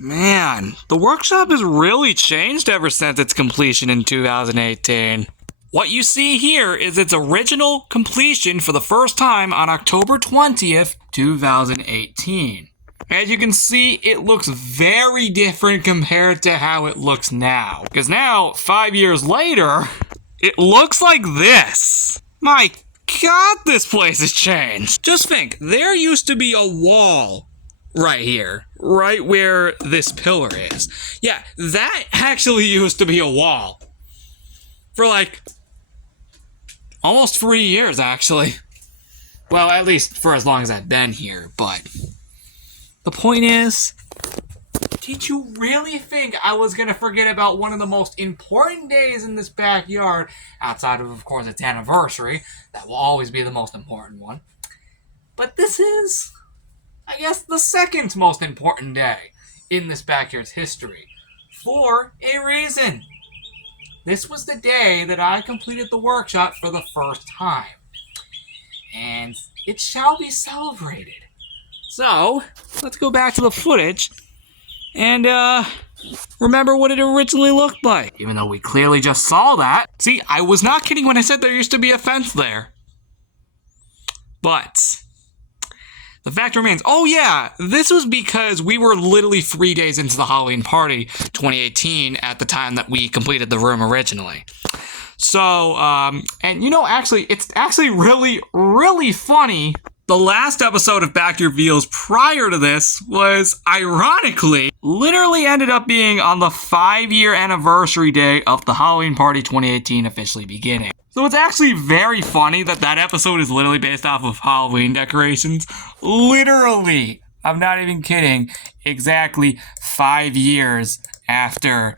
Man, the workshop has really changed ever since its completion in 2018. What you see here is its original completion for the first time on October 20th, 2018. As you can see, it looks very different compared to how it looks now. Because now, 5 years later, it looks like this. My God, this place has changed. Just think, there used to be a wall right here, right where this pillar is. Yeah, that actually used to be a wall. For like, almost 3 years, actually. Well, at least for as long as I've been here, but the point is, did you really think I was going to forget about one of the most important days in this backyard, outside of course, its anniversary? That will always be the most important one. But this is, I guess, the second most important day in this backyard's history. For a reason. This was the day that I completed the workshop for the first time. And it shall be celebrated. So, let's go back to the footage and remember what it originally looked like. Even though we clearly just saw that. See, I was not kidding when I said there used to be a fence there. But the fact remains, oh yeah, this was because we were literally 3 days into the Halloween party 2018 at the time that we completed the room originally. So, and you know, actually, it's actually really, really funny. The last episode of Backyard Reveals prior to this was, ironically, literally ended up being on the 5-year anniversary day of the Halloween party 2018 officially beginning. So it's actually very funny that that episode is literally based off of Halloween decorations. Literally, I'm not even kidding, exactly 5 years after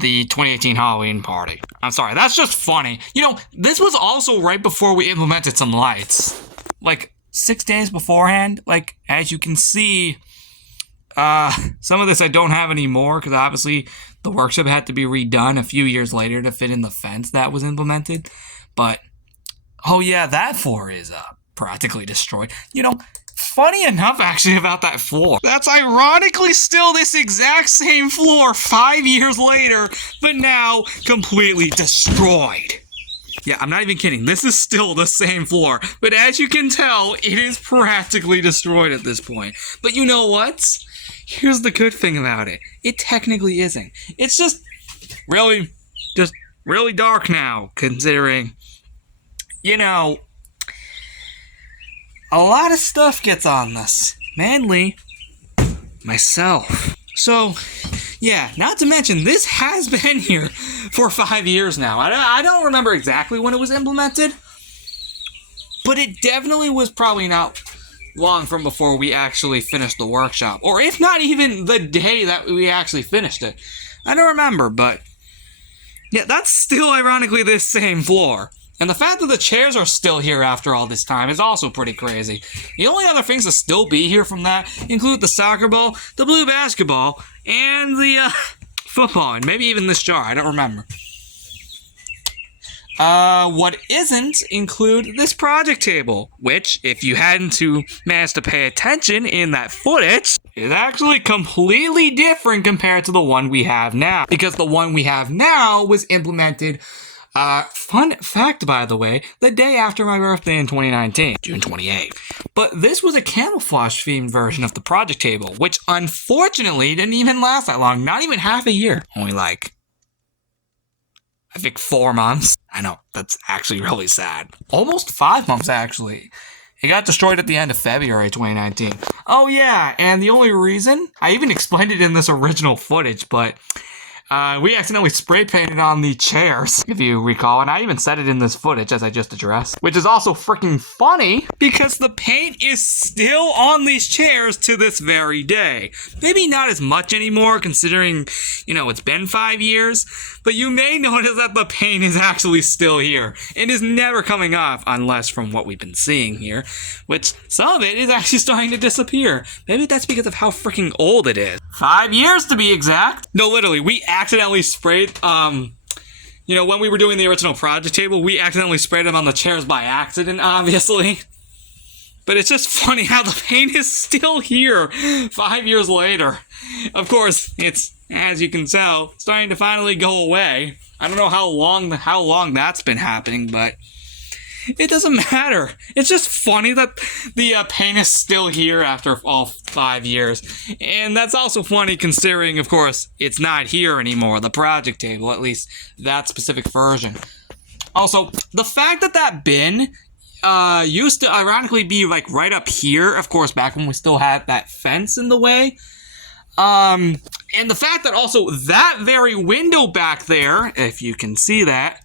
the 2018 Halloween party. I'm sorry, that's just funny. You know, this was also right before we implemented some lights. Like, 6 days beforehand. Like, as you can see, some of this I don't have anymore because obviously the workshop had to be redone a few years later to fit in the fence that was implemented. But, oh yeah, that floor is practically destroyed. You know, funny enough actually about that floor. That's ironically still this exact same floor 5 years later, but now completely destroyed. Yeah, I'm not even kidding. This is still the same floor. But as you can tell, it is practically destroyed at this point. But you know what? Here's the good thing about it. It technically isn't. It's just really dark now, considering, you know, a lot of stuff gets on this. Mainly, myself. So, yeah, not to mention, this has been here for 5 years now. I don't remember exactly when it was implemented, but it definitely was probably not long from before we actually finished the workshop. Or if not even the day that we actually finished it. I don't remember, but yeah, that's still ironically this same floor. And the fact that the chairs are still here after all this time is also pretty crazy. The only other things to still be here from that include the soccer ball, the blue basketball, and the football, and maybe even this jar. I don't remember. What isn't include this project table, which, if you hadn't managed to pay attention in that footage, is actually completely different compared to the one we have now. Because the one we have now was implemented, fun fact, by the way, the day after my birthday in 2019, June 28th. But this was a camouflage-themed version of the project table, which unfortunately didn't even last that long, not even half a year. Only like, I think 4 months. I know, that's actually really sad. Almost 5 months, actually. It got destroyed at the end of February 2019. Oh yeah, and the only reason, I even explained it in this original footage, but we accidentally spray painted on the chairs, if you recall, and I even said it in this footage as I just addressed, which is also freaking funny because the paint is still on these chairs to this very day. Maybe not as much anymore considering, you know, it's been 5 years, but you may notice that the paint is actually still here and is never coming off unless from what we've been seeing here, which some of it is actually starting to disappear. Maybe that's because of how freaking old it is. 5 years to be exact. No, literally, we accidentally sprayed, you know, when we were doing the original project table, we accidentally sprayed them on the chairs by accident, obviously. But it's just funny how the paint is still here 5 years later. Of course, it's, as you can tell, starting to finally go away. I don't know how long that's been happening, but it doesn't matter. It's just funny that the paint is still here after all 5 years. And that's also funny considering, of course, it's not here anymore, the project table, at least that specific version. Also, the fact that that bin used to ironically be like right up here, of course, back when we still had that fence in the way. And the fact that also that very window back there, if you can see that,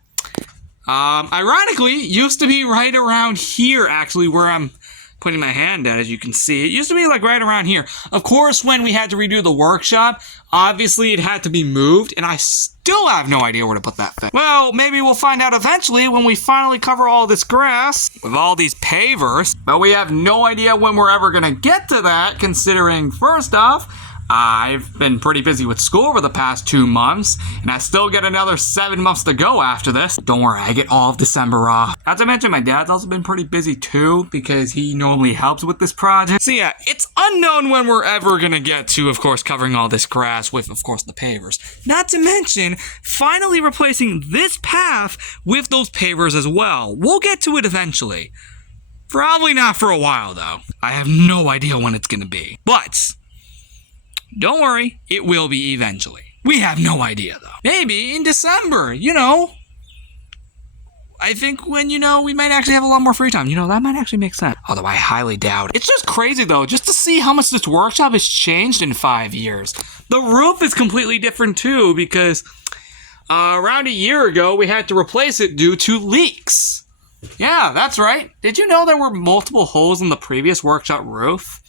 ironically, used to be right around here, actually, where I'm putting my hand at, as you can see. It used to be, like, right around here. Of course, when we had to redo the workshop, obviously it had to be moved, and I still have no idea where to put that thing. Well, maybe we'll find out eventually when we finally cover all this grass with all these pavers, but we have no idea when we're ever gonna get to that, considering, first off, I've been pretty busy with school for the past 2 months, and I still get another 7 months to go after this. Don't worry, I get all of December off. Not to mention, my dad's also been pretty busy too, because he normally helps with this project. So yeah, it's unknown when we're ever gonna get to, of course, covering all this grass with, of course, the pavers. Not to mention, finally replacing this path with those pavers as well. We'll get to it eventually. Probably not for a while, though. I have no idea when it's gonna be. But don't worry, it will be eventually. We have no idea, though. Maybe in December, I think when, we might actually have a lot more free time. That might actually make sense. Although I highly doubt it. It's just crazy, though, just to see how much this workshop has changed in 5 years. The roof is completely different, too, because around a year ago, we had to replace it due to leaks. Yeah, that's right. Did you know there were multiple holes in the previous workshop roof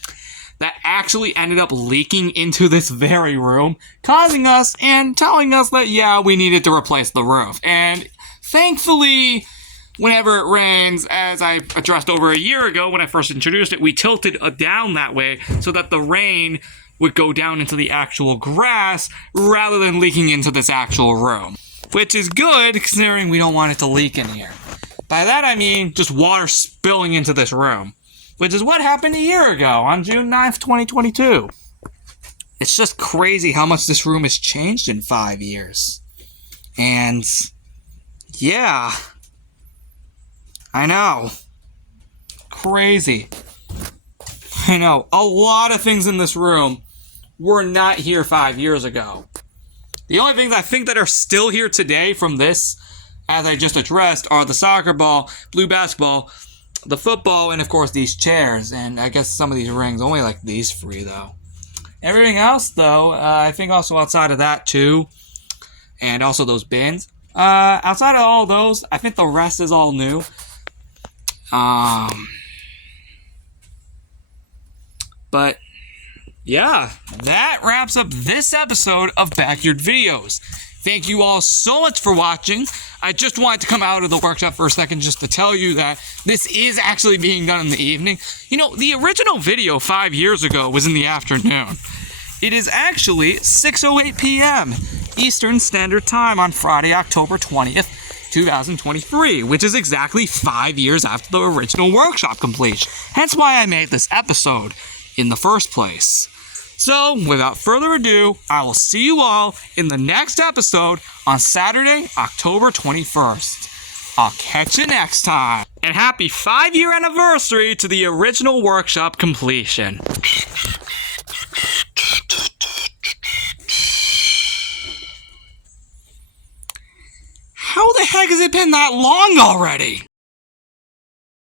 that actually ended up leaking into this very room, causing us and telling us that, yeah, we needed to replace the roof. And thankfully, whenever it rains, as I addressed over a year ago when I first introduced it, we tilted down that way so that the rain would go down into the actual grass rather than leaking into this actual room. Which is good, considering we don't want it to leak in here. By that I mean just water spilling into this room. Which is what happened a year ago, on June 9th, 2022. It's just crazy how much this room has changed in 5 years. And, yeah. I know. Crazy. I know. A lot of things in this room were not here 5 years ago. The only things I think that are still here today from this, as I just addressed, are the soccer ball, blue basketball, the football, and of course these chairs, and I guess some of these rings. Only like these three, though. Everything else, though, I think also outside of that, too, and also those bins. Outside of all those, I think the rest is all new. But, yeah, that wraps up this episode of Backyard Videos. Thank you all so much for watching. I just wanted to come out of the workshop for a second just to tell you that this is actually being done in the evening. The original video 5 years ago was in the afternoon. It is actually 6:08 p.m. Eastern Standard Time on Friday, October 20th, 2023, which is exactly 5 years after the original workshop completion. Hence why I made this episode in the first place. So, without further ado, I will see you all in the next episode on Saturday, October 21st. I'll catch you next time. And happy 5-year anniversary to the original workshop completion. How the heck has it been that long already?